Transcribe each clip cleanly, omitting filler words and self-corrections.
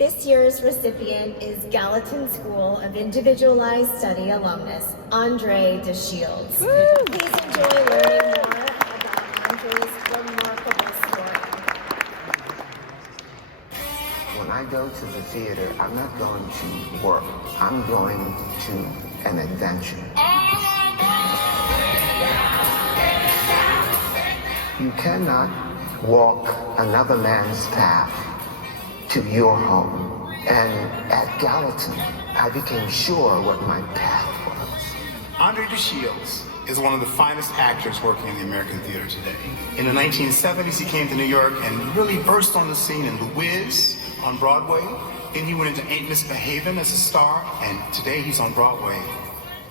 This year's recipient is Gallatin School of Individualized Study alumnus, Andre DeShields. Please enjoy learning more about Andre's remarkable story. When I go to the theater, I'm not going to work. I'm going to an adventure. You cannot walk another man's path to your home. And at Gallatin, I became sure what my path was. Andre DeShields is one of the finest actors working in the American theater today. In the 1970s, he came to New York and really burst on the scene in The Wiz on Broadway. Then he went into Ain't Misbehavin' as a star, and today he's on Broadway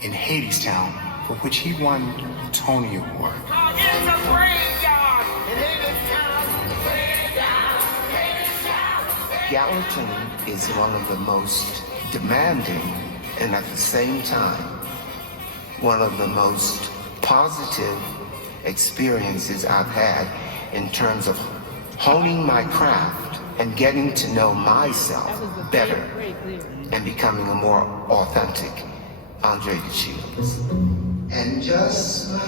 in Hadestown, for which he won a Tony Award. Gallatin is one of the most demanding and at the same time one of the most positive experiences I've had in terms of honing my craft and getting to know myself better and becoming a more authentic Andre DeShields. And just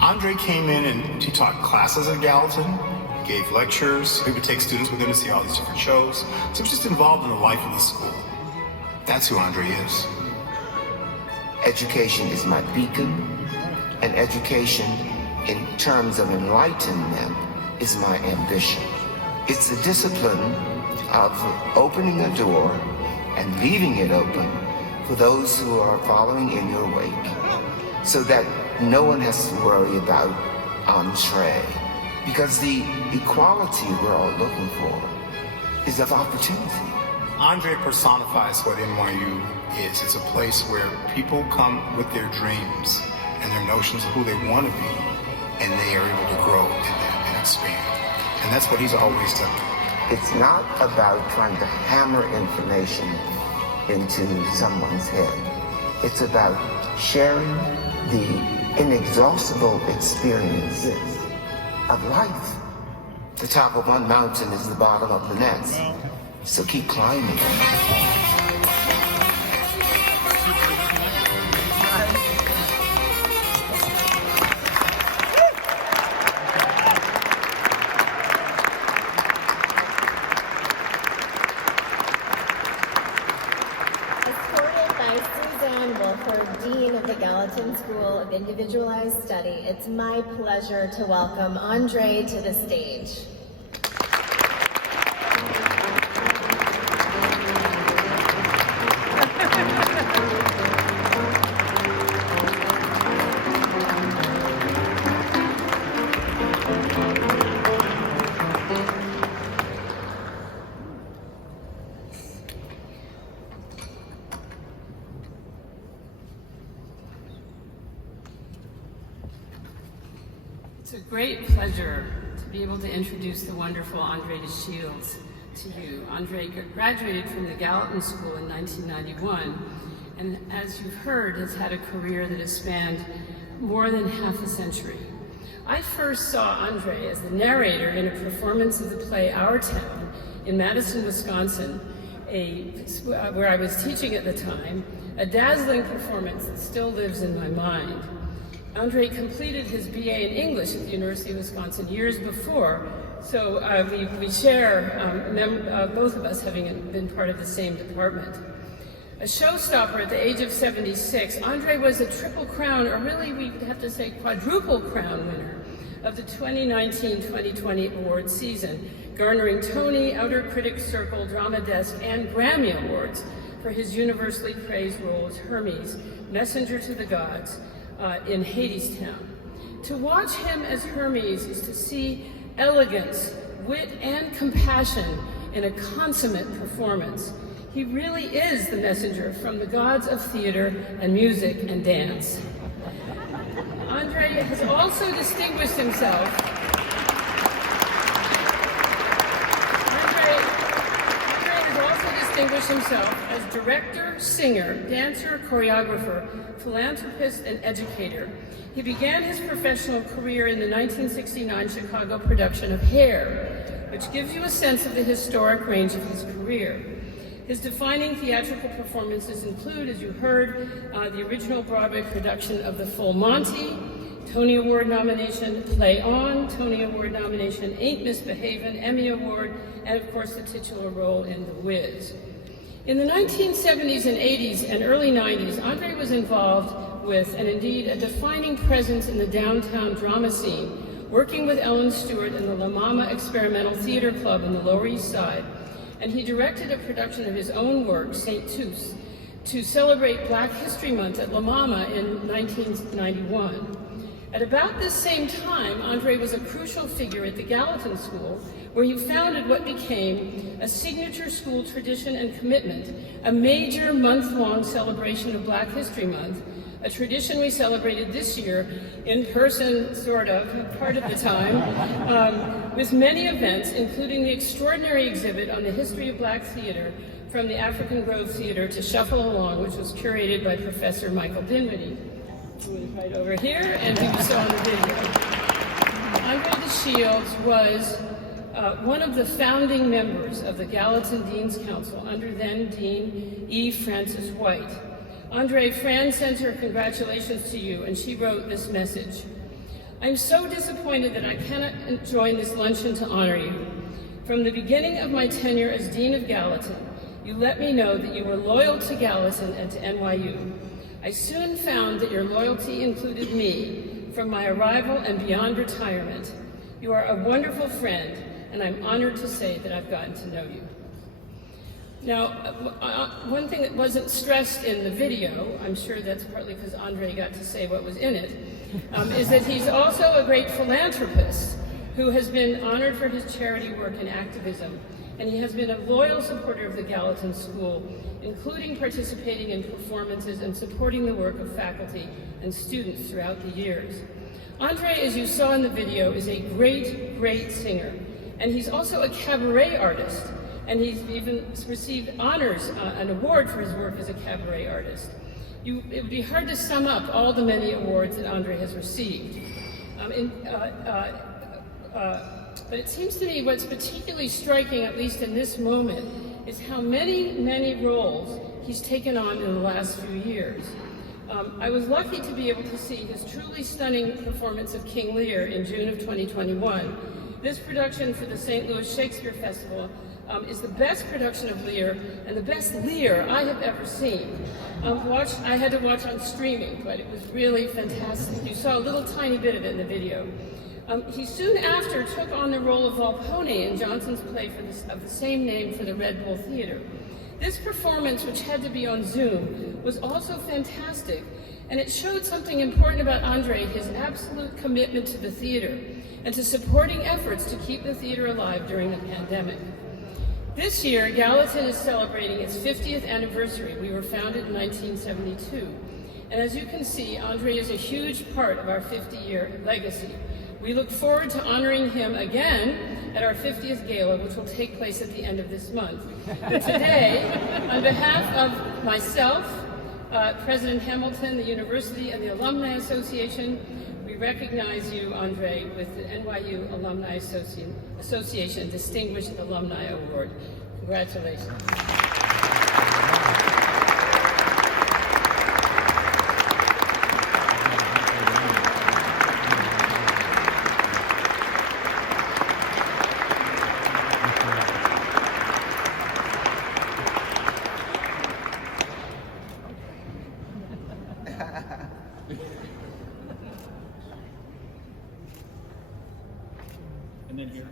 Andre came in and he taught classes at Gallatin, gave lectures. He would take students with him to see all these different shows. So he was just involved in the life of the school. That's who Andre is. Education is my beacon, and education in terms of enlightenment is my ambition. It's the discipline of opening a door and leaving it open for those who are following in your wake, so that no one has to worry about entree. Because the equality we're all looking for is of opportunity. Andre personifies what NYU is. It's a place where people come with their dreams and their notions of who they want to be, and they are able to grow in that and expand. And that's what he's always done. It's not about trying to hammer information into someone's head. It's about sharing the inexhaustible experiences of life. The top of one mountain is the bottom of the next. So keep climbing. Dean of the Gallatin School of Individualized Study, it's my pleasure to welcome Andre to the stage. It's a great pleasure to be able to introduce the wonderful Andre DeShields to you. Andre graduated from the Gallatin School in 1991, and as you've heard, has had a career that has spanned more than half a century. I first saw Andre as the narrator in a performance of the play Our Town in Madison, Wisconsin, where I was teaching at the time, a dazzling performance that still lives in my mind. Andre completed his BA in English at the University of Wisconsin years before, so we share, both of us having been part of the same department. A showstopper at the age of 76, Andre was a triple crown, or really we'd have to say quadruple crown winner of the 2019-2020 award season, garnering Tony, Outer Critics Circle, Drama Desk, and Grammy Awards for his universally praised role as Hermes, messenger to the gods, in Hadestown. To watch him as Hermes is to see elegance, wit, and compassion in a consummate performance. He really is the messenger from the gods of theater and music and dance. Andre has also distinguished himself. Andre has also distinguished himself as director, singer, dancer, choreographer, philanthropist, and educator. He began his professional career in the 1969 Chicago production of Hair, which gives you a sense of the historic range of his career. His defining theatrical performances include, as you heard, the original Broadway production of The Full Monty, Tony Award nomination, Play On, Tony Award nomination, Ain't Misbehavin', Emmy Award, and of course the titular role in The Wiz. In the 1970s and 80s and early 90s, Andre was involved with, and indeed a defining presence in the downtown drama scene, working with Ellen Stewart in the La Mama Experimental Theater Club on the Lower East Side, and he directed a production of his own work, St. Tous, to celebrate Black History Month at La Mama in 1991. At about this same time, Andre was a crucial figure at the Gallatin School, where he founded what became a signature school tradition and commitment, a major month-long celebration of Black History Month, a tradition we celebrated this year in person, sort of, part of the time, with many events, including the extraordinary exhibit on the history of Black theater from the African Grove Theater to Shuffle Along, which was curated by Professor Michael Dinwiddie, who is right over here, and who you saw in the video. Andre DeShields was one of the founding members of the Gallatin Dean's Council under then Dean E. Frances White. Andre, Fran sends her congratulations to you, and she wrote this message. I'm so disappointed that I cannot join this luncheon to honor you. From the beginning of my tenure as Dean of Gallatin, you let me know that you were loyal to Gallatin and to NYU. I soon found that your loyalty included me from my arrival and beyond retirement. You are a wonderful friend, and I'm honored to say that I've gotten to know you. Now, one thing that wasn't stressed in the video, I'm sure that's partly because Andre got to say what was in it, is that he's also a great philanthropist who has been honored for his charity work and activism, and he has been a loyal supporter of the Gallatin School, including participating in performances and supporting the work of faculty and students throughout the years. Andre, as you saw in the video, is a great, great singer, and he's also a cabaret artist, and he's even received honors, an award for his work as a cabaret artist. It would be hard to sum up all the many awards that Andre has received. But it seems to me what's particularly striking, at least in this moment, is how many, many roles he's taken on in the last few years. I was lucky to be able to see his truly stunning performance of King Lear in June of 2021. This production for the St. Louis Shakespeare Festival is the best production of Lear and the best Lear I have ever seen. I had to watch on streaming, but it was really fantastic. You saw a little tiny bit of it in the video. He soon after took on the role of Volpone in Johnson's play of the same name for the Red Bull Theater. This performance, which had to be on Zoom, was also fantastic, and it showed something important about Andre, his absolute commitment to the theater and to supporting efforts to keep the theater alive during the pandemic. This year, Gallatin is celebrating its 50th anniversary. We were founded in 1972. And as you can see, Andre is a huge part of our 50-year legacy. We look forward to honoring him again at our 50th gala, which will take place at the end of this month. But today, on behalf of myself, President Hamilton, the university, and the Alumni Association, we recognize you, Andre, with the NYU Alumni Association Distinguished Alumni Award. Congratulations. And then here.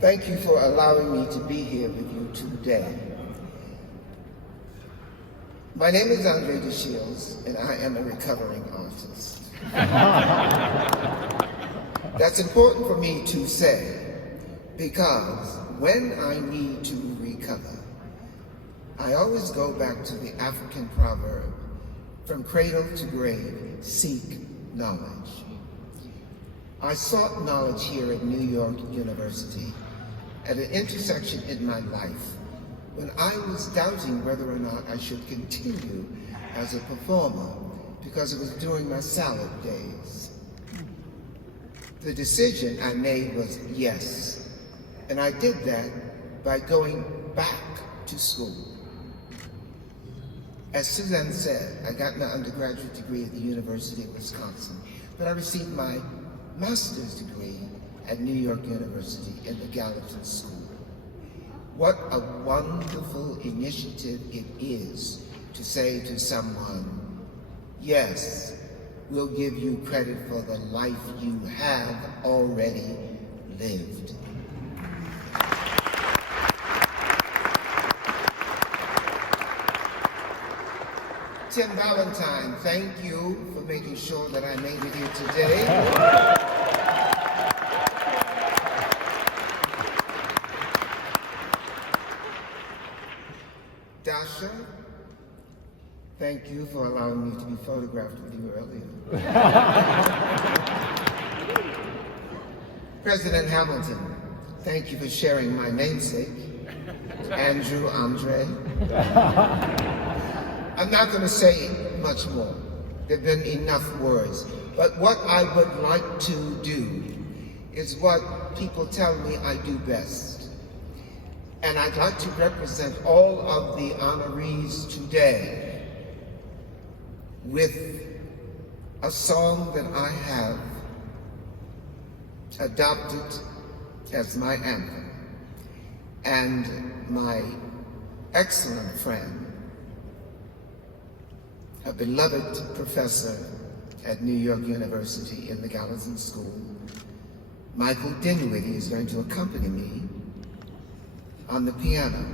Thank you for allowing me to be here with you today. My name is Andre DeShields, and I am a recovering artist. That's important for me to say, because when I need to recover, I always go back to the African proverb, from cradle to grave, seek knowledge. I sought knowledge here at New York University at an intersection in my life when I was doubting whether or not I should continue as a performer because it was during my salad days. The decision I made was yes, and I did that by going back to school. As Suzanne said, I got my undergraduate degree at the University of Wisconsin, but I received my master's degree at New York University in the Gallatin School. What a wonderful initiative it is to say to someone, yes, we'll give you credit for the life you have already lived. Tim Valentine, thank you for making sure that I made it here today. Dasha, thank you for allowing me to be photographed with you earlier. President Hamilton, thank you for sharing my namesake, Andrew Andre. I'm not going to say much more. There have been enough words. But what I would like to do is what people tell me I do best. And I'd like to represent all of the honorees today with a song that I have adopted as my anthem. And my excellent friend, a beloved professor at New York University in the Gallatin School, Michael Dinwiddie, is going to accompany me on the piano.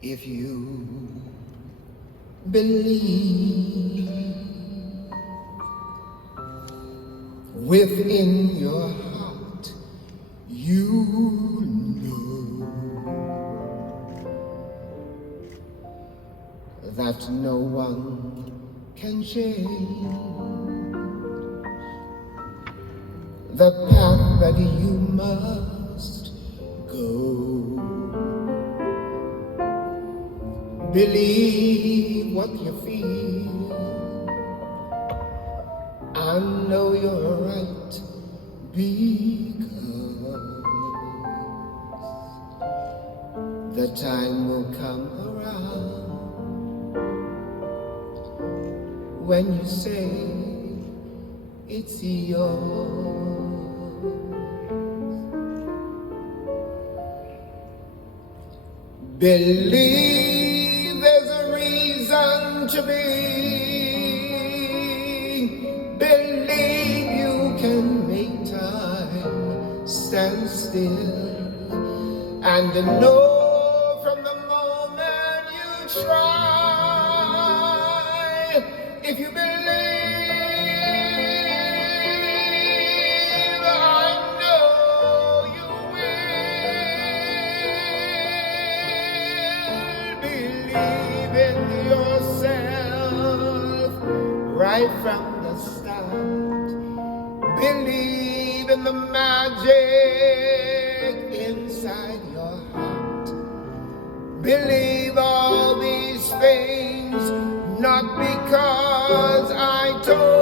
If you believe within your heart, you know that no one can change the path that you must go. Believe what you feel. I know you're right because the time will come around when you say it's yours. Believe there's a reason to be. Believe you can make time stand still. And know from the moment you try, if you believe, right from the start. Believe in the magic inside your heart. Believe all these things, not because I told